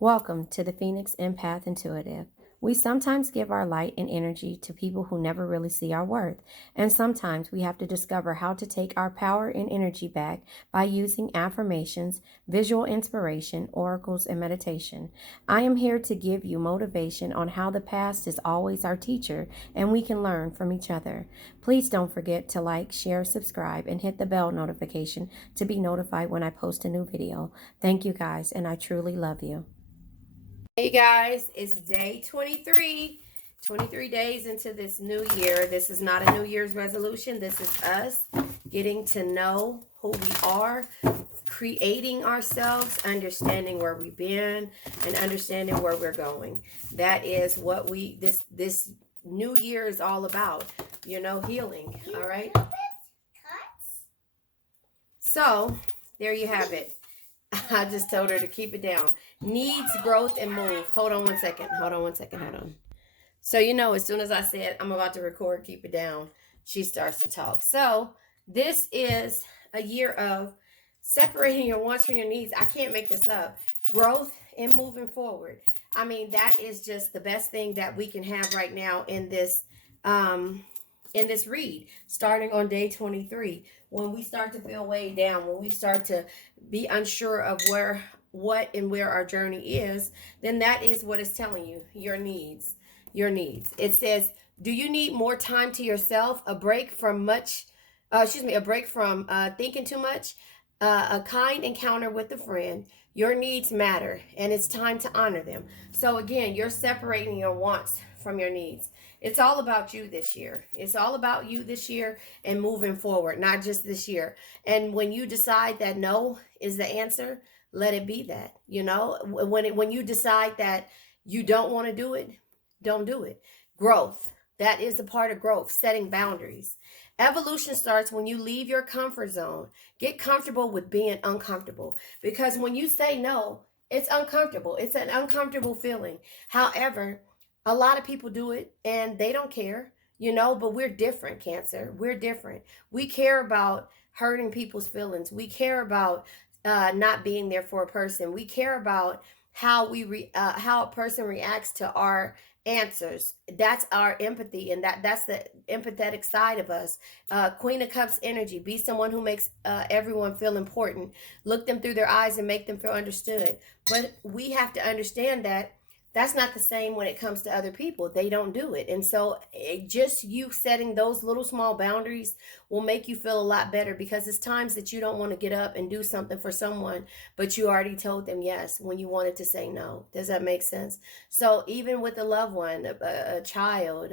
Welcome to the Phoenix Empath Intuitive. We sometimes give our light and energy to people who never really see our worth, and sometimes we have to discover how to take our power and energy back by using affirmations, visual inspiration, oracles, and meditation. I am here to give you motivation on how the past is always our teacher and we can learn from each other. Please don't forget to like, share, subscribe, and hit the bell notification to be notified when I post a new video. Thank you guys, and I truly love you. Hey guys, it's day 23. 23 days into this new year. This is not a New Year's resolution. This is us getting to know who we are, creating ourselves, understanding where we've been, and understanding where we're going. That is what this new year is all about. Healing. All right. So there you have it. I just told her to keep it down. Needs, growth, and move. Hold on one second. So, as soon as I said I'm about to record, keep it down, she starts to talk. So, this is a year of separating your wants from your needs. I can't make this up. Growth and moving forward. I mean, that is just the best thing that we can have right now in this read, starting on day 23. When we start to feel weighed down, when we start to be unsure of what and where our journey is, then that is what it's telling you, your needs. It says, do you need more time to yourself, a break from thinking too much, a kind encounter with a friend? Your needs matter, and it's time to honor them. So again, you're separating your wants from your needs. It's all about you this year. It's all about you this year and moving forward, not just this year. And when you decide that no is the answer, let it be that. When you decide that you don't want to do it, don't do it. Growth. That is a part of growth, setting boundaries. Evolution starts when you leave your comfort zone. Get comfortable with being uncomfortable. Because when you say no, it's uncomfortable. It's an uncomfortable feeling. However, a lot of people do it and they don't care, but we're different, Cancer. We're different. We care about hurting people's feelings. We care about not being there for a person. We care about how how a person reacts to our answers. That's our empathy, and that's the empathetic side of us. Queen of Cups energy. Be someone who makes everyone feel important. Look them through their eyes and make them feel understood. But we have to understand that that's not the same when it comes to other people. They don't do it. And so just you setting those little small boundaries will make you feel a lot better, because it's times that you don't want to get up and do something for someone, but you already told them yes when you wanted to say no. Does that make sense? So even with a loved one, a child,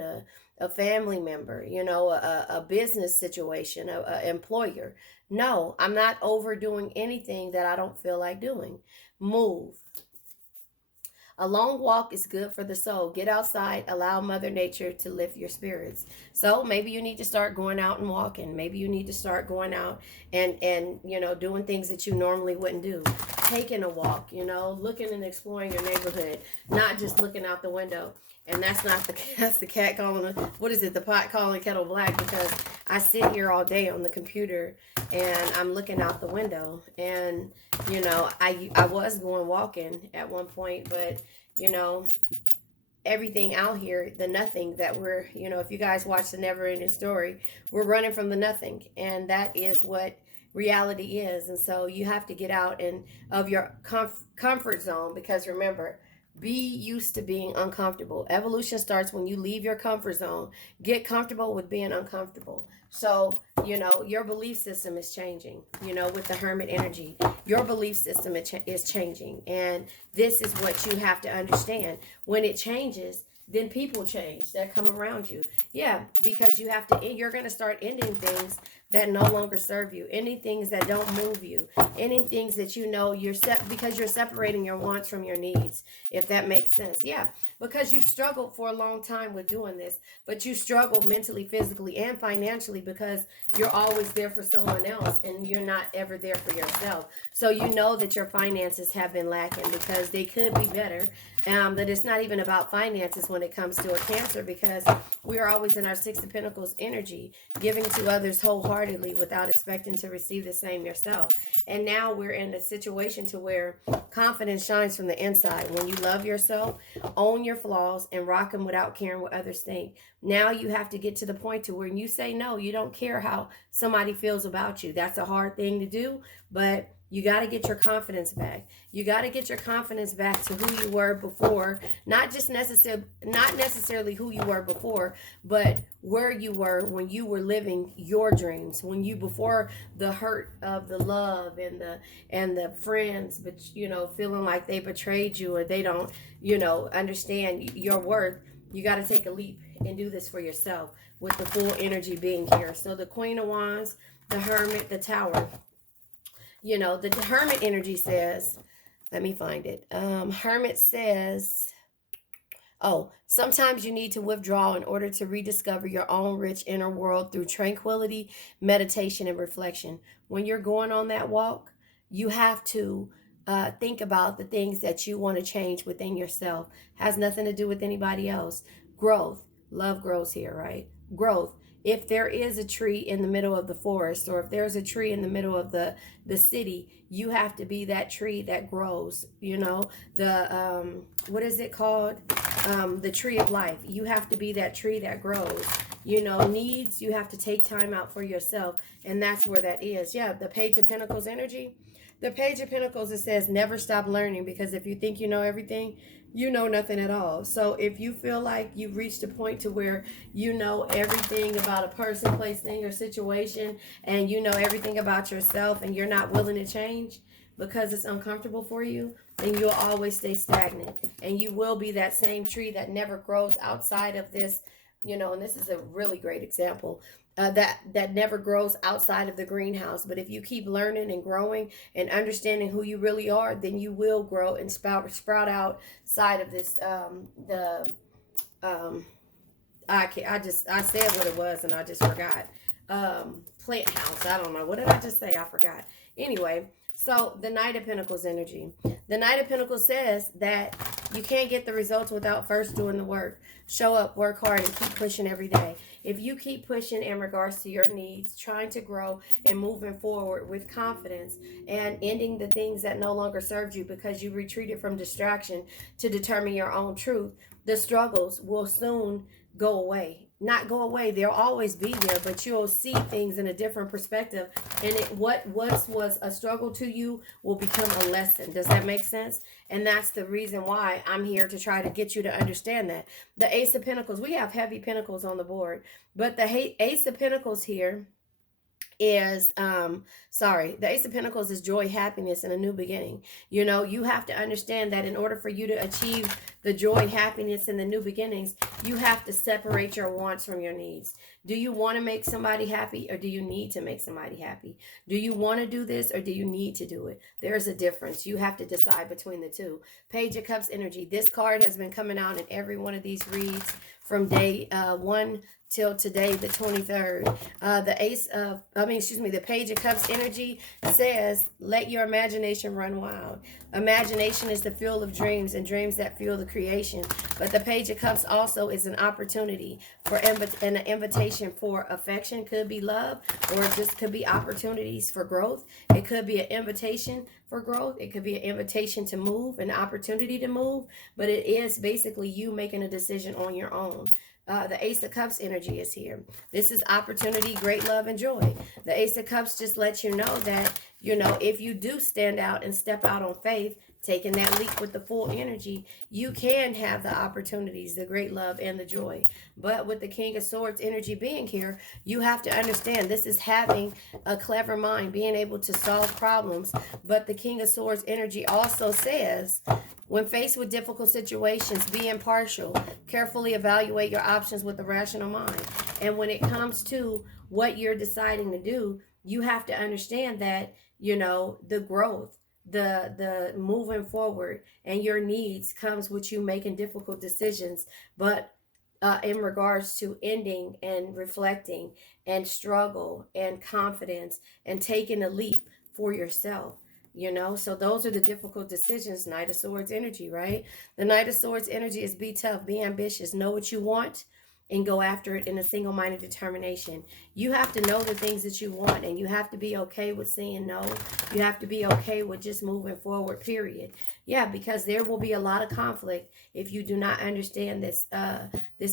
a family member, a business situation, a employer. No, I'm not overdoing anything that I don't feel like doing. Move. A long walk is good for the soul. Get outside, allow Mother Nature to lift your spirits. So maybe you need to start going out and walking. Maybe you need to start going out and doing things that you normally wouldn't do. Taking a walk, looking and exploring your neighborhood, not just looking out the window. And that's the cat calling, the pot calling kettle black, because I sit here all day on the computer and I'm looking out the window. And, I was going walking at one point, but, everything out here, the nothing that we're, if you guys watch the Never Ending Story, we're running from the nothing. And that is what reality is. And so you have to get out of your comfort zone, because remember, be used to being uncomfortable. Evolution starts when you leave your comfort zone. Get comfortable with being uncomfortable. So, your belief system is changing, with the Hermit energy. Your belief system is changing. And this is what you have to understand. When it changes, then people change that come around you. Yeah, because you're going to start ending things that no longer serve you, any things that don't move you, any things that because you're separating your wants from your needs, if that makes sense. Yeah, because you've struggled for a long time with doing this, but you struggled mentally, physically, and financially, because you're always there for someone else and you're not ever there for yourself. So that your finances have been lacking, because they could be better. That it's not even about finances when it comes to a Cancer, because we are always in our Six of Pentacles energy, giving to others wholeheartedly, wholeheartedly without expecting to receive the same yourself. And now we're in a situation to where confidence shines from the inside. When you love yourself, own your flaws, and rock them without caring what others think. Now you have to get to the point to where you say no, you don't care how somebody feels about you. That's a hard thing to do, but you got to get your confidence back. You got to get your confidence back to who you were before, not necessarily who you were before, but where you were when you were living your dreams, when you before the hurt of the love and the friends, but feeling like they betrayed you or they don't, understand your worth. You got to take a leap and do this for yourself with the full energy being here. So the Queen of Wands, the Hermit, the Tower. The Hermit energy says, let me find it. Hermit says, oh, sometimes you need to withdraw in order to rediscover your own rich inner world through tranquility, meditation, and reflection. When you're going on that walk, you have to think about the things that you want to change within yourself. Has nothing to do with anybody else. Growth. Love grows here, right? Growth. If there is a tree in the middle of the forest, or if there's a tree in the middle of the city, you have to be that tree that grows. The what is it called? The tree of life. You have to be that tree that grows. Needs, you have to take time out for yourself, and that's where that is. Yeah, the Page of Pentacles energy. The Page of Pentacles, it says never stop learning, because if you think you know everything, you know nothing at all. So if you feel like you've reached a point to where you know everything about a person, place, thing, or situation, and you know everything about yourself, and you're not willing to change because it's uncomfortable for you, then you'll always stay stagnant, and you will be that same tree that never grows outside of this. And this is a really great example. That never grows outside of the greenhouse. But if you keep learning and growing and understanding who you really are, then you will grow and sprout outside of this. I said what it was and I just forgot. Plant house. I don't know. What did I just say? I forgot. Anyway, so the Knight of Pentacles energy. The Knight of Pentacles says that you can't get the results without first doing the work. Show up, work hard, and keep pushing every day. If you keep pushing in regards to your needs, trying to grow and moving forward with confidence, and ending the things that no longer served you because you retreated from distraction to determine your own truth, the struggles will soon go away. Not go away, they'll always be there, but you'll see things in a different perspective, and what once was a struggle to you will become a lesson. Does that make sense? And that's the reason why I'm here, to try to get you to understand that. The Ace of Pentacles, we have heavy pentacles on the board, but the Ace of Pentacles here is the Ace of Pentacles is joy, happiness, and a new beginning. You have to understand that in order for you to achieve the joy, happiness, and the new beginnings, you have to separate your wants from your needs. Do you want to make somebody happy, or do you need to make somebody happy? Do you want to do this, or do you need to do it? There's a difference. You have to decide between the two. Page of Cups energy. This card has been coming out in every one of these reads from day 1 till today, the 23rd. The Page of Cups energy says, let your imagination run wild. Imagination is the fuel of dreams, and dreams that fuel the creation. But the Page of Cups also is an opportunity for and an invitation for affection. Could be love, or it just could be opportunities for growth. It could be an invitation for growth. It could be an invitation to move, an opportunity to move, but it is basically you making a decision on your own. The Ace of Cups energy is here. This is opportunity, great love, and joy. The Ace of Cups just lets you know that, if you do stand out and step out on faith, taking that leap with the full energy, you can have the opportunities, the great love, and the joy. But with the King of Swords energy being here, you have to understand this is having a clever mind, being able to solve problems. But the King of Swords energy also says, when faced with difficult situations, be impartial. Carefully evaluate your options with a rational mind. And when it comes to what you're deciding to do, you have to understand that, the growth, the moving forward, and your needs comes with you making difficult decisions. But in regards to ending and reflecting and struggle and confidence and taking a leap for yourself. So those are the difficult decisions. Knight of Swords energy, right? The Knight of Swords energy is be tough, be ambitious, know what you want, and go after it in a single-minded determination. You have to know the things that you want, and you have to be okay with saying no. You have to be okay with just moving forward, period. Yeah, because there will be a lot of conflict if you do not understand this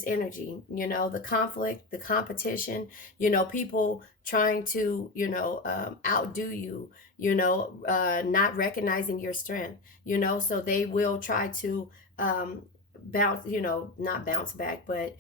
energy. The conflict, the competition, people trying to outdo you, not recognizing your strength, so they will try to bounce, not bounce back, but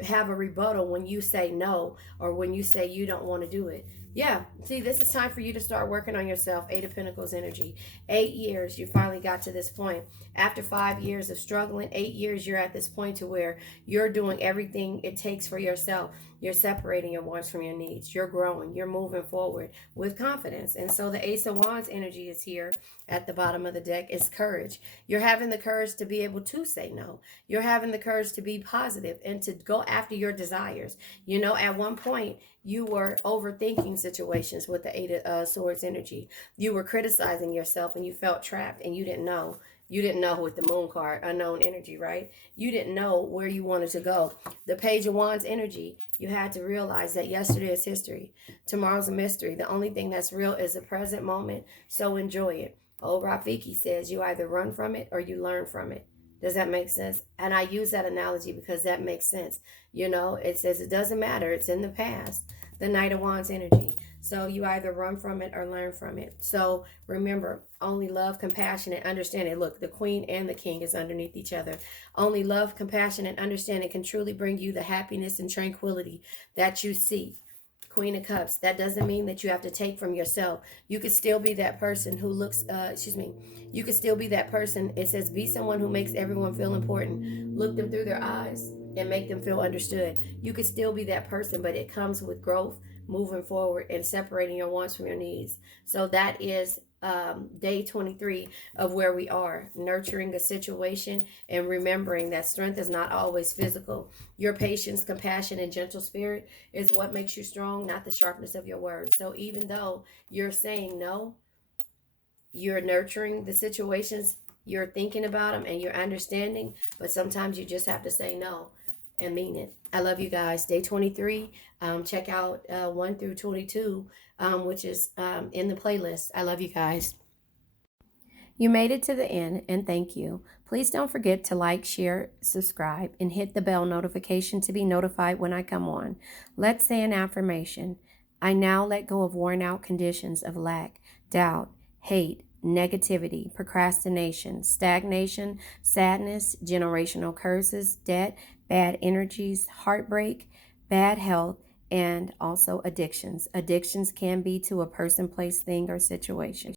have a rebuttal when you say no, or when you say you don't want to do it. Yeah, see, this is time for you to start working on yourself. Eight of Pentacles energy. 8 years, you finally got to this point. After 5 years of struggling, 8 years, you're at this point to where you're doing everything it takes for yourself. You're separating your wants from your needs. You're growing. You're moving forward with confidence. And so the Ace of Wands energy is here at the bottom of the deck. Is courage. You're having the courage to be able to say no. You're having the courage to be positive and to go after your desires. At one point, you were overthinking situations with the Eight of Swords energy. You were criticizing yourself and you felt trapped and you didn't know. You didn't know with the Moon card, unknown energy, right? You didn't know where you wanted to go. The Page of Wands energy, you had to realize that yesterday is history. Tomorrow's a mystery. The only thing that's real is the present moment, so enjoy it. Old Rafiki says you either run from it or you learn from it. Does that make sense? And I use that analogy because that makes sense. It says it doesn't matter. It's in the past. The Knight of Wands energy. So you either run from it or learn from it. So remember, only love, compassion, and understanding. Look, the Queen and the King is underneath each other. Only love, compassion, and understanding can truly bring you the happiness and tranquility that you seek. Queen of Cups. That doesn't mean that you have to take from yourself. You could still be that person who looks, you could still be that person. It says, be someone who makes everyone feel important. Look them through their eyes and make them feel understood. You could still be that person, but it comes with growth, moving forward, and separating your wants from your needs. So that is day 23 of where we are, nurturing a situation and remembering that strength is not always physical. Your patience, compassion, and gentle spirit is what makes you strong, not the sharpness of your words. So even though you're saying no, you're nurturing the situations, you're thinking about them, and you're understanding, but sometimes you just have to say no and mean it. I love you guys. Day 23. Check out 1 through 22, which is in the playlist. I love you guys. You made it to the end, and thank you. Please don't forget to like, share, subscribe, and hit the bell notification to be notified when I come on. Let's say an affirmation. I now let go of worn out conditions of lack, doubt, hate, negativity, procrastination, stagnation, sadness, generational curses, debt, bad energies, heartbreak, bad health, and also addictions. Addictions can be to a person, place, thing, or situation.